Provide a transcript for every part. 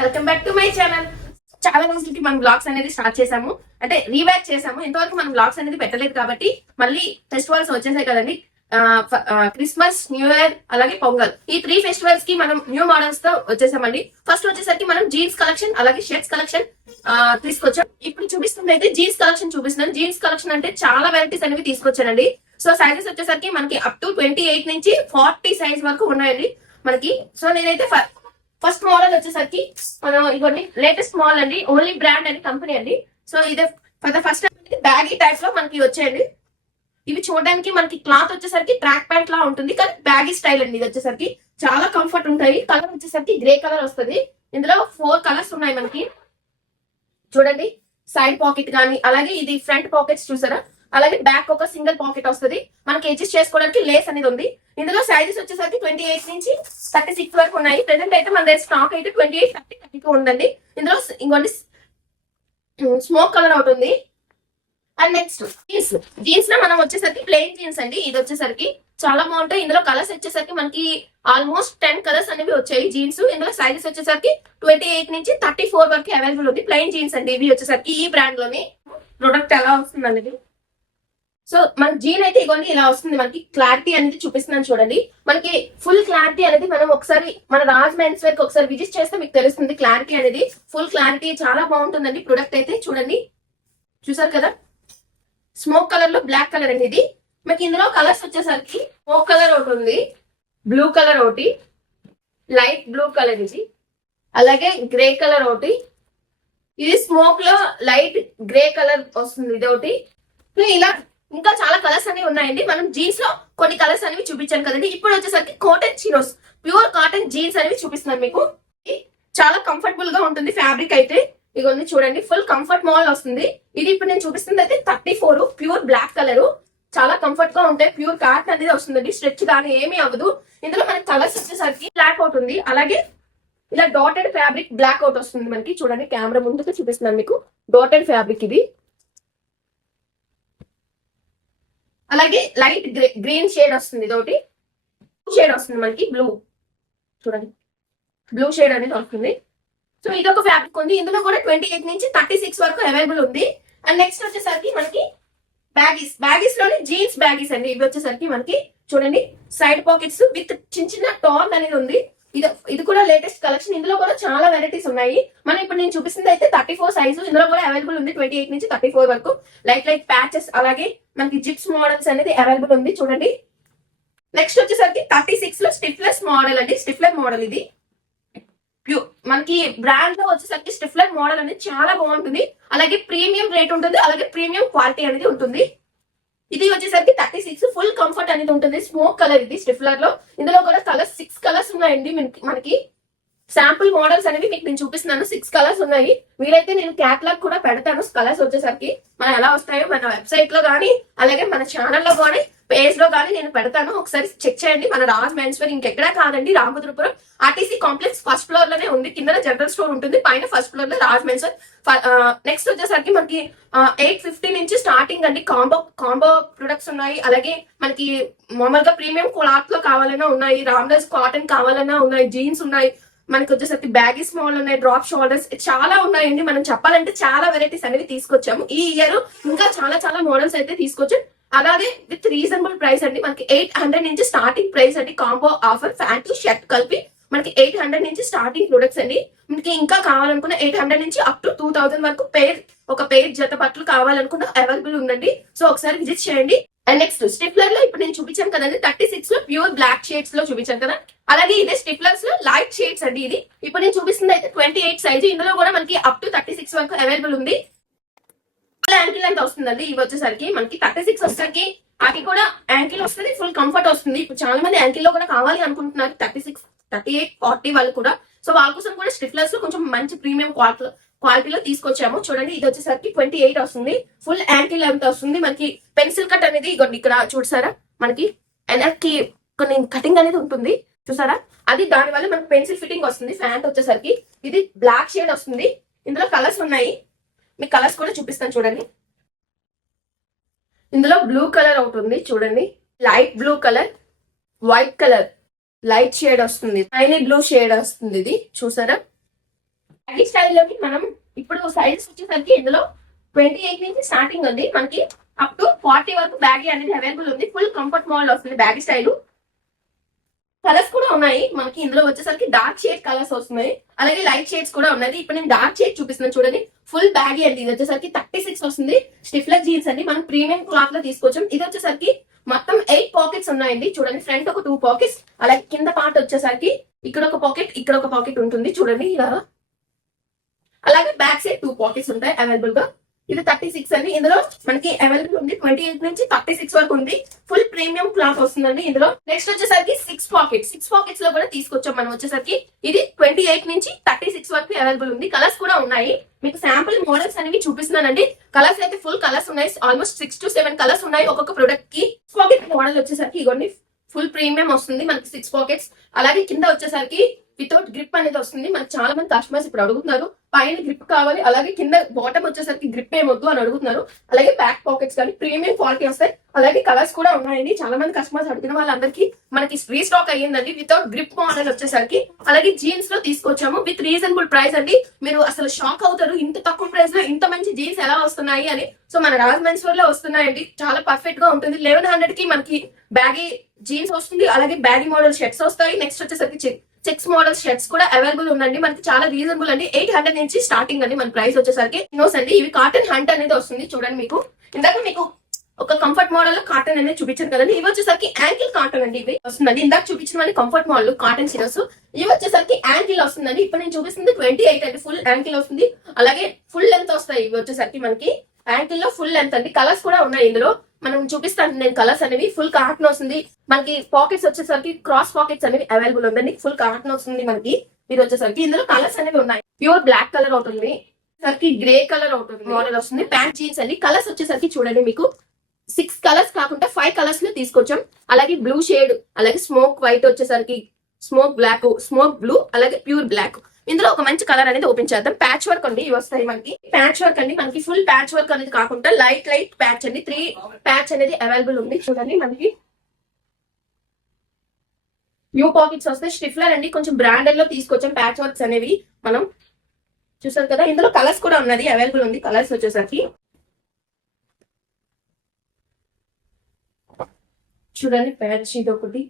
Welcome back to my channel. చాలా రోజులకి మనం బ్లాగ్స్ అనేది స్టార్ట్ చేసాము, అంటే రీబ్యాక్ చేసాము. ఇంతవరకు మనం బ్లాగ్స్ అనేది పెట్టలేదు కాబట్టి మళ్ళీ ఫెస్టివల్స్ వచ్చేసాయి కదండి. క్రిస్మస్, న్యూ ఇయర్ అలాగే పొంగల్, ఈ 3 ఫెస్టివల్స్ కి మనం న్యూ మోడల్స్ తో వచ్చేసామండి. ఫస్ట్ వచ్చేసరికి మనం జీన్స్ కలెక్షన్ అలాగే షర్ట్స్ కలెక్షన్ తీసుకొచ్చాం. ఇప్పుడు చూపిస్తుంది అయితే జీన్స్ కలెక్షన్ చూపిస్తున్నాను. జీన్స్ కలెక్షన్ అంటే చాలా వెరైటీస్ అనేవి తీసుకొచ్చానండి. సో సైజెస్ వచ్చేసరికి మనకి అప్ టు 28 నుంచి 40 సైజ్ వరకు ఉన్నాయండి మనకి. సో నేనైతే ఫస్ట్ మోడల్ వచ్చేసరికి మనం ఇవన్నీ లేటెస్ట్ మోడల్ అండి, ఓన్లీ బ్రాండ్ అని కంపెనీ అండి. సో ఇదే for the first baggy type లో మనకి వచ్చాయండి. ఇవి చూడడానికి మనకి క్లాత్ వచ్చేసరికి ట్రాక్ ప్యాంట్ లా ఉంటుంది, కానీ బ్యాగీ స్టైల్ అండి. ఇది వచ్చేసరికి చాలా కంఫర్ట్ ఉంటాయి. కలర్ వచ్చేసరికి గ్రే కలర్ వస్తుంది. ఇందులో 4 కలర్స్ ఉన్నాయి మనకి. చూడండి, సైడ్ పాకెట్ కానీ, అలాగే ఇది ఫ్రంట్ పాకెట్స్ చూసారా, అలాగే బ్యాక్ ఒక సింగిల్ పాకెట్ వస్తుంది. మనకి అడ్జస్ట్ చేసుకోవడానికి లేస్ అనేది ఉంది. ఇందులో సైజెస్ వచ్చేసరికి 28 నుంచి 36 వరకు ఉన్నాయి. ప్రెసెంట్ అయితే మన దగ్గర స్టాక్ అయితే 28, 30, 32 ఉందండి. ఇందులో ఇంకోటి స్మోక్ కలర్ ఒకటి ఉంది. అండ్ నెక్స్ట్ జీన్స్ లో మనం వచ్చేసరికి ప్లెయిన్ జీన్స్ అండి. ఇది వచ్చేసరికి చాలా బాగుంటాయి. ఇందులో కలర్స్ వచ్చేసరికి మనకి ఆల్మోస్ట్ 10 కలర్స్ అనేవి వచ్చాయి జీన్స్. ఇందులో సైజెస్ వచ్చేసరికి 28 నుంచి 34 వరకు అవైలబుల్ ఉంది. ప్లెయిన్ జీన్స్ అండి ఇవి వచ్చేసరికి. ఈ బ్రాండ్ లోని ప్రొడక్ట్ ఎలా వస్తుంది అనేది. సో మన జీన్ అయితే ఇవన్నీ ఇలా వస్తుంది. మనకి క్లారిటీ అనేది చూపిస్తున్నాను చూడండి. మనకి ఫుల్ క్లారిటీ అనేది మనం ఒకసారి మన రాజ్ మెన్స్ వేర్ కి ఒకసారి విజిట్ చేస్తే మీకు తెలుస్తుంది. క్లారిటీ అనేది ఫుల్ క్లారిటీ చాలా బాగుంటుందండి. ప్రొడక్ట్ అయితే చూడండి, చూసారు కదా, స్మోక్ కలర్ లో బ్లాక్ కలర్ అండి ఇది. మనకి ఇందులో కలర్స్ వచ్చేసరికి స్మోక్ కలర్ ఒకటి ఉంది, బ్లూ కలర్ ఒకటి, లైట్ బ్లూ కలర్ ఇది, అలాగే గ్రే కలర్ ఒకటి, ఇది స్మోక్ లో లైట్ గ్రే కలర్ వస్తుంది ఇది ఒకటి. ఇలా ఇంకా చాలా కలర్స్ అనేవి ఉన్నాయండి. మనం జీన్స్ లో కొన్ని కలర్స్ అనేవి చూపించాను కదండి. ఇప్పుడు వచ్చేసరికి cotton chinos, pure cotton jeans అనేవి చూపిస్తున్నాను మీకు. చాలా కంఫర్టబుల్ గా ఉంటుంది ఫ్యాబ్రిక్ అయితే. ఇవన్నీ చూడండి, ఫుల్ కంఫర్ట్ మోడల్ వస్తుంది. ఇది ఇప్పుడు నేను చూపిస్తుంది అయితే 34, ప్యూర్ బ్లాక్ కలర్. చాలా కంఫర్ట్ గా ఉంటాయి. ప్యూర్ కాటన్ అనేది వస్తుందండి. స్ట్రెచ్ కానీ ఏమీ అవ్వదు. ఇందులో మనకి కలర్స్ వచ్చేసరికి బ్లాక్ అవుట్ ఉంది, అలాగే ఇలా డాటెడ్ ఫ్యాబ్రిక్ బ్లాక్ అవుట్ వస్తుంది మనకి. చూడండి, కెమెరా ముందుకు చూపిస్తున్నాను మీకు. డాటెడ్ ఫ్యాబ్రిక్ ఇది, అలాగే లైట్ గ్రీన్ షేడ్ వస్తుంది. ఇదొకటి షేడ్ వస్తుంది మనకి, బ్లూ. చూడండి, బ్లూ షేడ్ అనేది వస్తుంది. సో ఇదొక ఫ్యాబ్రిక్ ఉంది. ఇందులో కూడా 28 నుంచి 36 వరకు అవైలబుల్ ఉంది. అండ్ నెక్స్ట్ వచ్చేసరికి మనకి బ్యాగీస్ లోని జీన్స్ బ్యాగీస్ అండి. ఇవి వచ్చేసరికి మనకి చూడండి, సైడ్ పాకెట్స్ విత్ చిన్న టార్న్ అనేది ఉంది. ఇది కూడా లేటెస్ట్ కలెక్షన్. ఇందులో కూడా చాలా వెరైటీస్ ఉన్నాయి. మనం ఇప్పుడు నేను చూపిస్తుంది అయితే 34 సైజు. ఇందులో కూడా అవైలబుల్ ఉంది 28 నుంచి 34 వరకు. లైట్ ప్యాచెస్ అలాగే మనకి జిప్స్ మోడల్స్ అనేది అవైలబుల్ ఉంది. చూడండి, నెక్స్ట్ వచ్చేసరికి 36 లో స్టిఫ్లెస్ మోడల్ అండి. స్టిఫ్లెస్ మోడల్ ఇది మనకి బ్రాండ్ లో వచ్చేసరికి స్టిఫ్లెస్ మోడల్ అనేది చాలా బాగుంటుంది. అలాగే ప్రీమియం రేట్ ఉంటుంది, అలాగే ప్రీమియం క్వాలిటీ అనేది ఉంటుంది. ఇది వచ్చేసరికి 36, ఫుల్ కంఫర్ట్ అనేది ఉంటుంది. స్మోక్ కలర్ ఇది స్టిఫ్లర్ లో. ఇందులో కూడా కలర్స్ 6 కలర్స్ ఉన్నాయండి మనకి. శాంపుల్ మోడల్స్ అనేవి మీకు నేను చూపిస్తున్నాను. 6 కలర్స్ ఉన్నాయి. వీలైతే నేను క్యాటలాగ్ కూడా పెడతాను. కలర్స్ వచ్చేసరికి మనం ఎలా వస్తాయో మన వెబ్సైట్ లో కానీ, అలాగే మన ఛానల్లో కానీ, పేజ్ లో కానీ నేను పెడతాను. ఒకసారి చెక్ చేయండి. మన రాజ్ మెన్స్ వేర్ ఇంకెక్కడా కాదండి, Ramabhadrapuram RTC complex first floor లోనే ఉంది. కింద జనరల్ స్టోర్ ఉంటుంది, పైన ఫస్ట్ ఫ్లోర్ లో రాజ్ మెన్స్ వేర్. నెక్స్ట్ వచ్చేసరికి మనకి 850 నుంచి స్టార్టింగ్ అండి. కాంబో ప్రొడక్ట్స్ ఉన్నాయి. అలాగే మనకి మామూలుగా ప్రీమియం క్లాత్ లో కావాలన్నా ఉన్నాయి, రామ్రాజ్ కాటన్ కావాలన్నా ఉన్నాయి, జీన్స్ ఉన్నాయి, మనకి వచ్చేసరికి బ్యాగీ స్మాల్ ఉన్నాయి, డ్రాప్ షోల్డర్స్ చాలా ఉన్నాయండి. మనం చెప్పాలంటే చాలా వెరైటీస్ అనేవి తీసుకొచ్చాము. ఈ ఇయర్ ఇంకా చాలా మోడల్స్ అయితే తీసుకొచ్చాం. అలాగే విత్ రీజనబుల్ ప్రైస్ అండి. మనకి 800 నుంచి స్టార్టింగ్ ప్రైస్ అండి. కాంబో ఆఫర్ ప్యాంట్ షర్ట్ కలిపి మనకి 800 నుంచి స్టార్టింగ్ ప్రొడక్ట్స్ అండి. మనకి ఇంకా కావాలనుకున్న 800 నుంచి అప్ టు 2000 వరకు ఒక పేర్ జత బట్టలు కావాలనుకున్న అవైలబుల్ ఉందండి. సో ఒకసారి విజిట్ చేయండి. అండ్ నెక్స్ట్ స్టిఫ్లర్ లో ఇప్పుడు నేను చూపించాను కదండి, 36 లో ప్యూర్ బ్లాక్ షేడ్స్ లో చూపించాను కదా. అలాగే ఇదే స్టిఫ్లర్స్ లో లైట్ షేడ్స్ అండి. ఇది ఇప్పుడు నేను చూపిస్తుంది అయితే 28 సైజు. ఇందులో కూడా మనకి అప్ టు 36 వరకు అవైలబుల్ ఉంది. యాంకిల్ లెంత్ వస్తుందండి. ఇవి వచ్చేసరికి మనకి 36 వచ్చేసరికి అది కూడా యాంకిల్ వస్తుంది, ఫుల్ కంఫర్ట్ వస్తుంది. ఇప్పుడు చాలా మంది యాంకిల్ లో కూడా కావాలి అనుకుంటున్నారు, 36, 38, 40 వాళ్ళు కూడా. సో వాళ్ళ కోసం కూడా స్టిఫ్లర్స్ లో కొంచెం మంచి ప్రీమియం క్వాలిటీలో తీసుకొచ్చాము. చూడండి, ఇది వచ్చేసరికి 28 వస్తుంది. ఫుల్ యాంకిల్ లెంత్ వస్తుంది. మనకి పెన్సిల్ కట్ అనేది ఇక్కడ చూసారా, మనకి వెనక్కి కొన్ని కటింగ్ అనేది ఉంటుంది చూసారా, అది దాని వల్ల మనకి పెన్సిల్ ఫిట్టింగ్ వస్తుంది. ప్యాంట్ వచ్చేసరికి ఇది బ్లాక్ షేడ్ వస్తుంది. ఇందులో కలర్స్ ఉన్నాయి, మీకు కలర్స్ కూడా చూపిస్తాను చూడండి. ఇందులో బ్లూ కలర్ ఒకటి ఉంది చూడండి, light blue colour, white colour light shade వస్తుంది, టైనీ బ్లూ షేడ్ వస్తుంది. ఇది చూసారా, బ్యాగీ స్టైల్లోకి మనం ఇప్పుడు సైజెస్ వచ్చేసరికి ఇందులో 28 నుంచి స్టార్టింగ్ ఉంది మనకి అప్ టు 40 వరకు బ్యాగీ అనేది అవైలబుల్ ఉంది. ఫుల్ కంఫర్ట్ మోడల్ వస్తుంది బ్యాగీ స్టైల్. కలర్స్ కూడా ఉన్నాయి మనకి ఇందులో వచ్చేసరికి డార్క్ షేడ్ కలర్స్ వస్తున్నాయి, అలాగే లైట్ షేడ్స్ కూడా ఉన్నాయి. ఇప్పుడు నేను డార్క్ షేడ్ చూపిస్తున్నాను చూడండి. ఫుల్ బ్యాగీ అండి. ఇది వచ్చేసరికి 36 వస్తుంది. స్టిఫ్లెస్ జీన్స్ అండి. మనం ప్రీమియం క్లాత్ లో తీసుకొచ్చాం. ఇది వచ్చేసరికి మొత్తం 8 పాకెట్స్ ఉన్నాయండి. చూడండి ఫ్రంట్ ఒక 2 పాకెట్స్, అలాగే కింద పార్ట్ వచ్చేసరికి ఇక్కడ ఒక పాకెట్, ఇక్కడ ఒక పాకెట్ ఉంటుంది చూడండి ఇలా. అలాగే బ్యాక్ సైడ్ 2 పాకెట్స్ ఉంటాయి అవైలబుల్ గా. ఇది 36 అండి. ఇందులో మనకి అవైలబుల్ ఉంది 28 నుంచి 36 వరకు ఉంది. ఫుల్ ప్రీమియం క్లాత్ వస్తుందండి ఇందులో. నెక్స్ట్ వచ్చేసరికి 6 పాకెట్స్ లో కూడా తీసుకొచ్చాం మనం. వచ్చేసరికి ఇది 28 నుంచి 36 వరకు అవైలబుల్ ఉంది. కలర్స్ కూడా ఉన్నాయి. మీకు శాంపుల్ మోడల్స్ అనేవి చూపిస్తున్నానండి. కలర్స్ అయితే ఫుల్ కలర్స్ ఉన్నాయి. ఆల్మోస్ట్ 6 to 7 కలర్స్ ఉన్నాయి ఒక్కొక్క ప్రొడక్ట్ కి. పాకెట్ మోడల్ వచ్చేసరికి ఇగోండి ఫుల్ ప్రీమియం వస్తుంది మనకి 6 పాకెట్స్. అలాగే కింద వచ్చేసరికి వితౌట్ గ్రిప్ అనేది వస్తుంది. మనకి చాలా మంది కస్టమర్స్ ఇప్పుడు అడుగుతున్నారు పైన గ్రిప్ కావాలి, అలాగే కింద బాటమ్ వచ్చేసరికి గ్రిప్ ఏమొద్దు అని అడుగుతున్నారు. అలాగే బ్యాక్ పాకెట్స్ కానీ ప్రీమియం క్వాలిటీ వస్తాయి. అలాగే కలర్స్ కూడా ఉన్నాయండి. చాలా మంది కస్టమర్స్ అడిగిన వాళ్ళందరికీ మనకి రీస్టాక్ అయ్యిందండి వితౌట్ గ్రిప్ మోడల్ వచ్చేసరికి. అలాగే జీన్స్ లో తీసుకొచ్చాము విత్ రీజనబుల్ ప్రైస్ అండి. మీరు అసలు షాక్ అవుతారు ఇంత తక్కువ ప్రైస్ లో ఇంత మంచి జీన్స్ ఎలా వస్తున్నాయి అని. సో మన రాజ్ మెన్స్వేర్ లో వస్తున్నాయండి. చాలా పర్ఫెక్ట్ గా ఉంటుంది. 1100 కి మనకి బ్యాగీ జీన్స్ వస్తుంది, అలాగే బ్యాగీ మోడల్ షర్ట్స్ వస్తాయి. నెక్స్ట్ వచ్చేసరికి చెక్స్ మోడల్ షర్ట్స్ కూడా అవైలబుల్ ఉందండి. మనకి చాలా రీజనబుల్ అండి. 800 నుంచి స్టార్టింగ్ అండి మన ప్రైస్ వచ్చేసరికి. నోస్ అండి ఇవి కాటన్ హంట్ అనేది వస్తుంది చూడండి. మీకు ఇందాక మీకు ఒక కంఫర్ట్ మోడల్ లో కాటన్ అనేది చూపించారు కదండి. ఇవి వచ్చేసరికి యాంకిల్ కాటన్ అండి. ఇవి వస్తుందండి. ఇందాక చూపించిన వాళ్ళకి కంఫర్ట్ మోడల్ కాటన్ సిరస్. ఇవి వచ్చేసరికి యాంకిల్ వస్తుందండి. ఇప్పుడు నేను చూపిస్తుంది 28 అండి. ఫుల్ యాంకిల్ వస్తుంది. అలాగే ఫుల్ లెంత్ వస్తాయి. ఇవి వచ్చేసరికి మనకి యాంకిల్ లో ఫుల్ లెంత్ అండి. కలర్స్ కూడా ఉన్నాయి ఇందులో. మనం చూపిస్తాను నేను కలర్స్ అనేవి. ఫుల్ కాటన్ వస్తుంది మనకి. పాకెట్స్ వచ్చేసరికి క్రాస్ పాకెట్స్ అనేవి అవైలబుల్ ఉందండి. ఫుల్ కాటన్ వస్తుంది మనకి. ఇది వచ్చేసరికి ఇందులో కలర్స్ అనేవి ఉన్నాయి. ప్యూర్ బ్లాక్ కలర్ అవుతుంది, సరికి గ్రే కలర్ అవుతుంది మోడల్ వస్తుంది. ప్యాంట్ జీన్స్ అండి. కలర్స్ వచ్చేసరికి చూడండి మీకు 6 కలర్స్ కాకుండా 5 కలర్స్ లో తీసుకొచ్చాం. అలాగే బ్లూ షేడ్, అలాగే స్మోక్ వైట్ వచ్చేసరికి స్మోక్ బ్లాక్, స్మోక్ బ్లూ, అలాగే ప్యూర్ బ్లాక్. ఇందులో ఒక మంచి కలర్ అనేది ఓపెన్ చేద్దాం. ప్యాచ్ వర్క్ అండి ఇవి వస్తాయి మనకి. ప్యాచ్ వర్క్ అండి మనకి. ఫుల్ ప్యాచ్ వర్క్ అనేది కాకుండా లైట్ ప్యాచ్ అండి. 3 ప్యాచ్ అనేది అవైలబుల్ ఉంది చూడండి మనకి. న్యూ పాకెట్స్ వస్తాయి. స్టిఫ్లర్ అండి. కొంచెం బ్రాండెడ్ లో తీసుకొచ్చాం ప్యాచ్ వర్క్స్ అనేవి మనం. చూసారు కదా ఇందులో కలర్స్ కూడా ఉన్నది అవైలబుల్ ఉంది. కలర్స్ వచ్చేసరికి చూడండి ప్యాచ్ ఇది ఒకటి.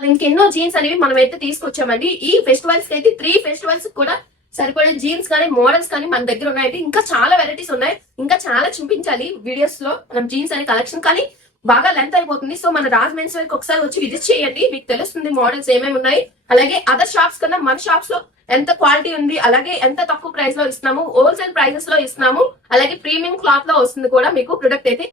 ఇంకెన్నో జీన్స్ అనేవి మనం అయితే తీసుకొచ్చామండి. ఈ ఫెస్టివల్స్ కి అయితే 3 ఫెస్టివల్స్ కూడా సరిపడే జీన్స్ కానీ మోడల్స్ కానీ మన దగ్గర ఉన్నాయండి. ఇంకా చాలా వెరైటీస్ ఉన్నాయి. ఇంకా చాలా చూపించాలి వీడియోస్ లో మనం జీన్స్ అనే కలెక్షన్. కానీ బాగా లెంత్ అయిపోతుంది. సో మన రాజ్ మెన్స్ వేర్ కి ఒకసారి వచ్చి విజిట్ చేయండి. మీకు తెలుస్తుంది మోడల్స్ ఏమేమి ఉన్నాయి. అలాగే అదర్ షాప్స్ కన్నా మన షాప్స్ లో ఎంత క్వాలిటీ ఉంది, అలాగే ఎంత తక్కువ ప్రైస్ లో ఇస్తున్నాము, హోల్సేల్ ప్రైసెస్ లో ఇస్తున్నాము, అలాగే ప్రీమియం క్లాత్ లో వస్తుంది కూడా మీకు ప్రొడక్ట్ అయితే.